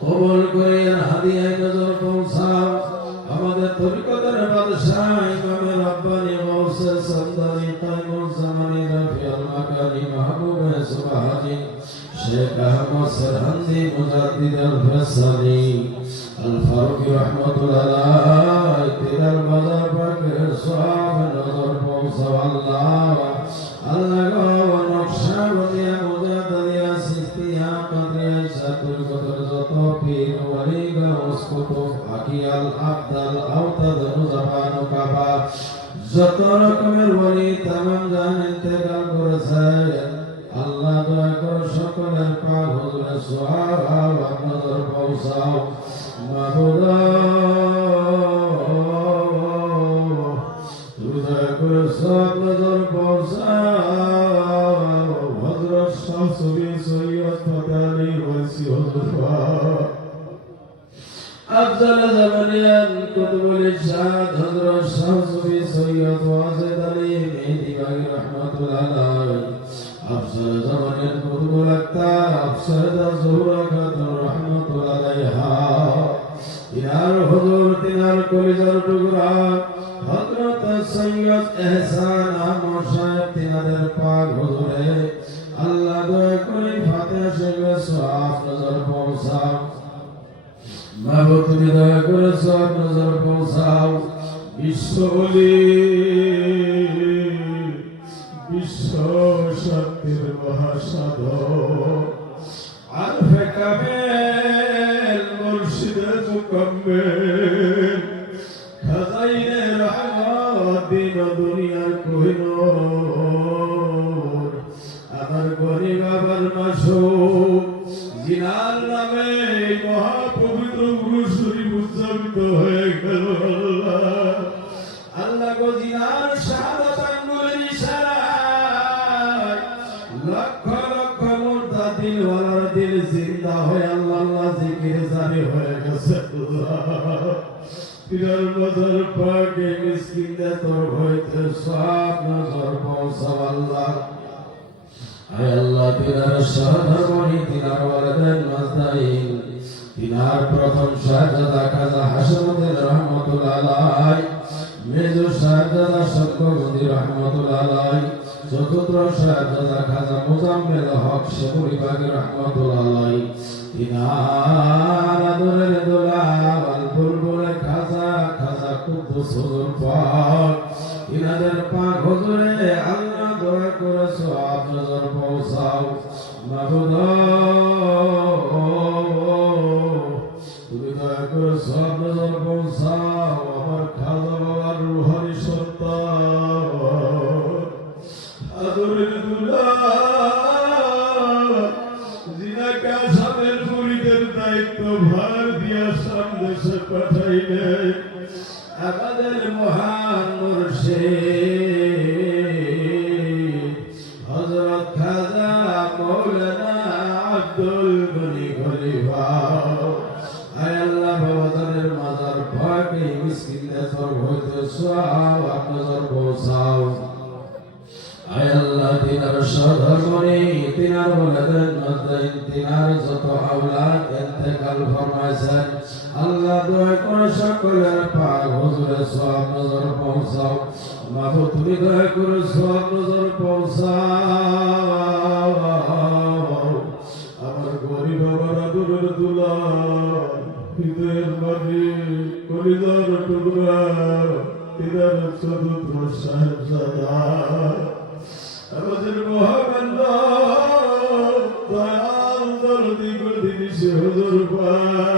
কবল করে আর নজর পৌঁছাও। আমাদের তরিকতের বাদশাহ ইমামে রাব্বানি গাউসে সন্দানি কাইমুল জামানি রাফিয়াল মাকানি মাহবুবে সুবহানি শেখ আহমদ সরহন্দি মুজাদ্দিদ আল ফয়সালি আল ফারুকি রহমাতুল্লাহ আলাইহি তিলার বাজার পাকে সব নজর পৌঁছাও। আল্লাহ আল্লাহ গো নকশা আকিয়াল আবদাল আওতাদ যত রকমের ওয়ালি তামাম জান ইন্তেকাল করেছেন আল্লাহ দয়া করে সকলের পাক হুজুরের সোহাব সৈয়দ ফতানি ওয়াসি হুজুর أفضل زمانيا كتب الإرشاد حضرت شمس بن سيد واجد علي مهدي باقي رحمة الله عليه أفضل زمانيا كتب الأكتاب أفسد زهور خاتم رحمة الله عليها তিনার হুজুর তিনার কলিজার টুকরা হযরত সৈয়দ এহসান আহমদ সাহেব তিনাদের পাক হুজুরে আল্লাহ দয়া করে ফাতিহা শরীফের সওয়াব নজর পৌঁছাও। মাহবুব, তুমি দয়া করে সব নজর পৌঁছাও। বিশ্ববলি বিশ্ব শক্তির মহাসাধক। আরফে কামেল, মুর্শিদে মুকম্মেল। খাজাইনে দিন দুনিয়ার জিনার নামে মহাপবিত্র গুরু শরীফ হয়ে গেল আল্লাহ। লক্ষ লক্ষ মুর্দা দিল জিন্দা হয়ে আল্লাহ আল্লাহ জিকির জারি গেছে। পিরার নজর পাকে মিসকিনদের তোর হইতে সব নজর পৌঁছাও আল্লাহ তিনার সহধর্মণি প্রথম শাহজাদা খাজা হাসমুদ্দিন রহমতুল্লাহ আলাই মেজু শাহজাদা শঙ্করবন্দি রহমতুল্লাহ চতুর্থ শাহজাদা খাজা মুজাম্মেল হক শেখুরি বাগি রহমতুল্লাহ আলাই তিনার আদরের দোলা আল বুলবুলের খাজা খাজা কুদ্দুস হুজুর পাক তিনাদের পাক হুজুরে আল্লাহ দয়া করে সব নজর পৌঁছাও মাবুদ তুমি দয়া করে সব নজর পৌঁছাও আমার খাজা বাবার রুহানি সন্তান তিনার সহধর্মণি তিনার বলেন মজদাইন তিনার যত আওলাদ ইন্তেকাল ফরমাইছেন আল্লাহ দয়া করে সকলের পাক হুজুরের সব নজর পৌঁছাও মাবু তুমি দয়া করে সব নজর পৌঁছাও আমার গরিব দুলা হৃদয়ের মাঝে চতুর্থ সাহেব আমাদের মহামান্য দয়াল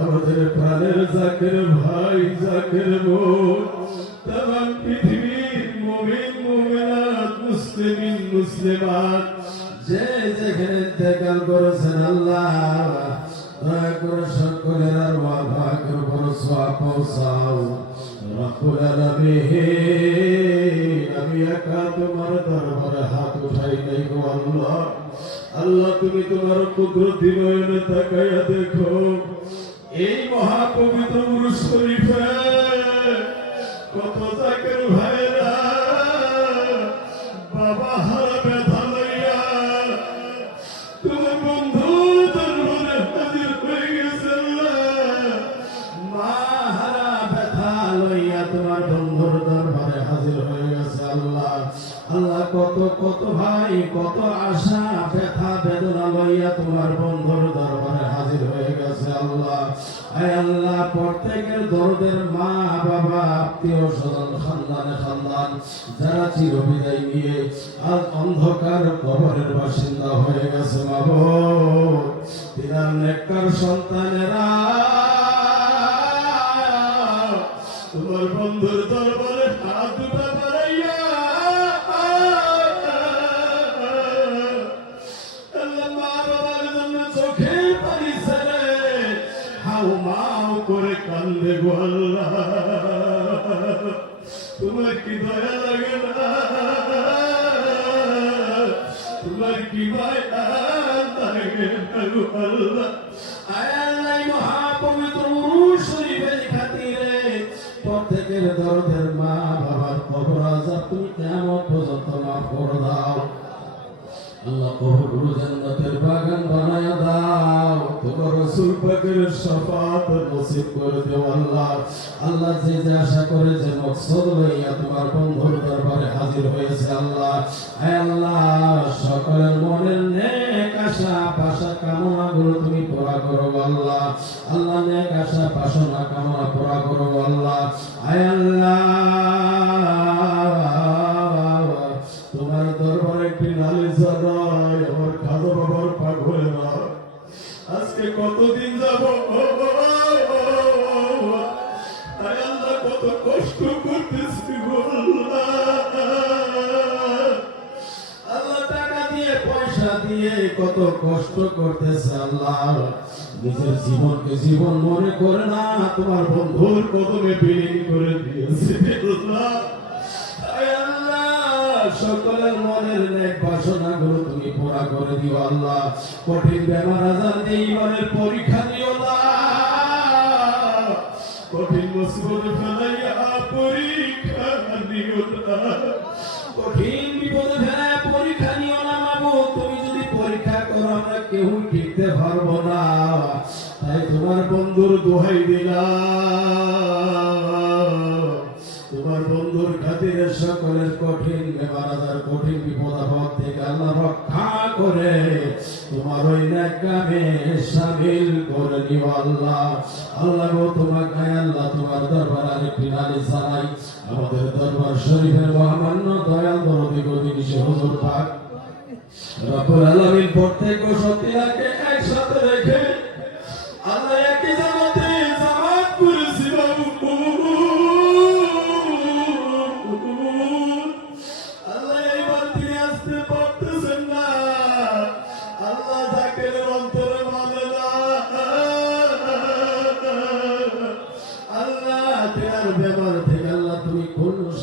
আমাদের প্রাণের জাকের ভাই, জাকের বোন। তাম পৃথিবীর মুমিন, মুমিনাত, মুসলিমিন, মুসলিমাত। যে যেখানে দেখাল করেছেন আল্লাহ, দয়া করে সকলের আর ভাগের উপর সোয়া পৌঁছাও। রব্বুল আলামিন, আমি একা তোমার দরবারে হাত উঠাই নাই গো আল্লাহ। আল্লাহ, তুমি তোমার কুদরতি নয়নে তাকাইয়া দেখো। এই মহাপবিত্র শরীফে কত ভাইরা বাবা ব্যথা লইয়া তোমার বন্ধু দরবারে হাজির হয়ে গেছে। মা হারা ব্যথা লইয়া তোমার বন্ধুর দরবারে হাজির হয়ে গেছে আল্লাহ আল্লাহ, কত কত ভাই, কত আশা, ব্যথা, বেদনা লইয়া তোমার বন্ধুর দরবারে মা, বাবা, আত্মীয় স্বজন, খানদানে, খানদান অন্ধকার কবরের বাসিন্দা হয়ে গেছে বাবু তিনার নেককার সন্তানেরা তোমার কি দয়া লাগে না। তোমার কি মায়া লাগে না আল্লাহ। আয় মহাপবিত্র প্রত্যেকের দরদের মা বাবার কবর আজাব তুমি কেমন পর্যন্ত মাফ করে আল্লাহ যে যে আশা করে যে মকসদ লইয়া তোমার বন্ধুর দরবারে হাজির হয়েছে আল্লাহ। হে আল্লাহ, সকলের মনের নেক আশা, পাশা কামনা গুলো তুমি পুরা করো আল্লাহ। আল্লাহ নেক আশা পাশনা কামনা পুরা করো আল্লাহ। হে আল্লাহ পয়সা দিয়ে কত কষ্ট করতেছে আল্লাহ। নিজের জীবনকে জীবন মনে করে না, তোমার বন্ধুর কদমে বিলীন করে দিয়েছে সকলের মনের নেক বাসনা গুলো তুমি করে দিও আল্লাহ। কঠিন বেমার আজার দিয়ে ইমানের পরীক্ষা দিও না। কঠিন মুসিবত ফেলাইয়া পরীক্ষা দিও না। কঠিন পরীক্ষা তুমি যদি পরীক্ষা করো, আমরা কেউ টিকতে পারব না। তাই তোমার বন্ধুর দোহাই দিলাম। তোমার বন্ধুর খাতিরে সকলের কঠিন বেমার কঠিন বিপদ, আপদ থেকে আল্লাহ রক্ষা করে তোমার ওই নেকামে শামিল করে নিও আল্লাহ। আল্লাহ গো, তোমাকে আল্লাহ তোমার দরবার আরেকটি নালিশ জানাই। আমাদের দরবার শরীফের মহামান্য দয়াল দরদি গদিনী হুজুর পাক রব্বুল আলামিন প্রত্যেক সত্যিয়াকে একসাথে রেখে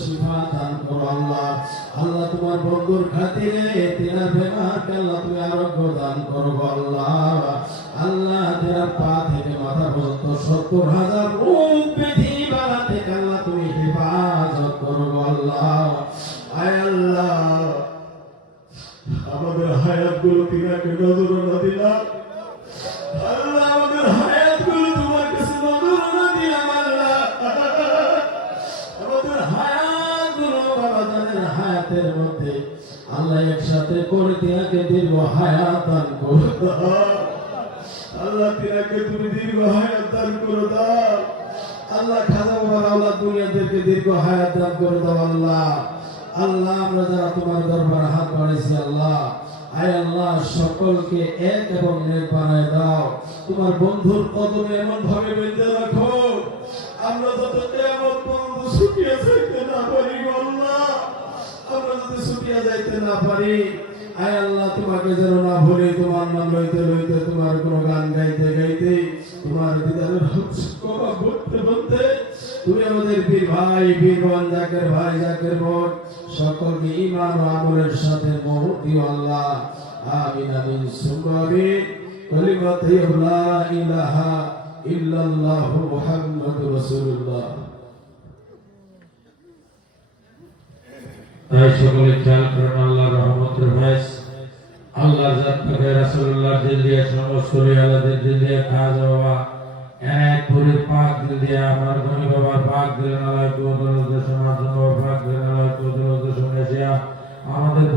শিফা দান করো আল্লাহ। আল্লাহ তোমার বন্ধুর খাতিরে তেনার ব্যবহারকে আল্লাহ তুমি আরোগ্য দান করো আল্লাহ। আল্লাহ তেনার পা থেকে মাথা পর্যন্ত সত্তর হাজার আল্লাহ তুমি হেফাজত করো আল্লাহ। আয় আল্লাহ। আমাদের হায়াতগুলো তিনাকে নজর না দিলাম। আল্লাহ একসাথে করে তিনাকে দীর্ঘ হায়াত দান করে। আল্লাহ তিনাকে তুমি দীর্ঘ হায়াত দান করে আল্লাহ খাজা বাবার আল্লাহ দুনিয়াদেরকে দীর্ঘ হায়াত দান করে দাও আল্লাহ। আল্লাহ, আমরা যারা তোমার দরবার হাত বাড়াইছি আল্লাহ, আয় আল্লাহ, সকলকে এক এবং নেক বানায় দাও। তোমার বন্ধুর কদমে এমন ভাবে বেঁধে রাখো। আমরা যাতে যাইতে না পারি। আয় আল্লাহ, তোমাকে যেন না ভুলি, তোমার নাম লইতে লইতে তোমার কোন গান গাইতে গাইতে তোমার দিদারের কবা বলতে বলতে তুমি আমাদের বীর ভাই বীর বোন জাকের ভাই, জাকের বোন, সকলকে ইমান ও আমলের সাথে দিও আল্লাহ। আমিন আমিন আমিন। কালিমাতে ইলাহা ইল্লাল্লাহু মুহাম্মাদুর রাসূলুল্লাহ তাই সকলে খেয়াল করেন, আল্লাহর রহমতের ভয়েস আল্লাহর জাত পাকে রাসূলুল্লাহ দিল দিয়ে সমস্ত আল্লাহদের দিল দিয়ে খাজা বাবা এক করে পাক দিল দিয়ে, আমার গনি বাবার পাক দিলেন আল্লাহ কোদর উদ্দেশ্য জন্য পাক দিলেন আল্লাহ কুদরত দেশ আমাদের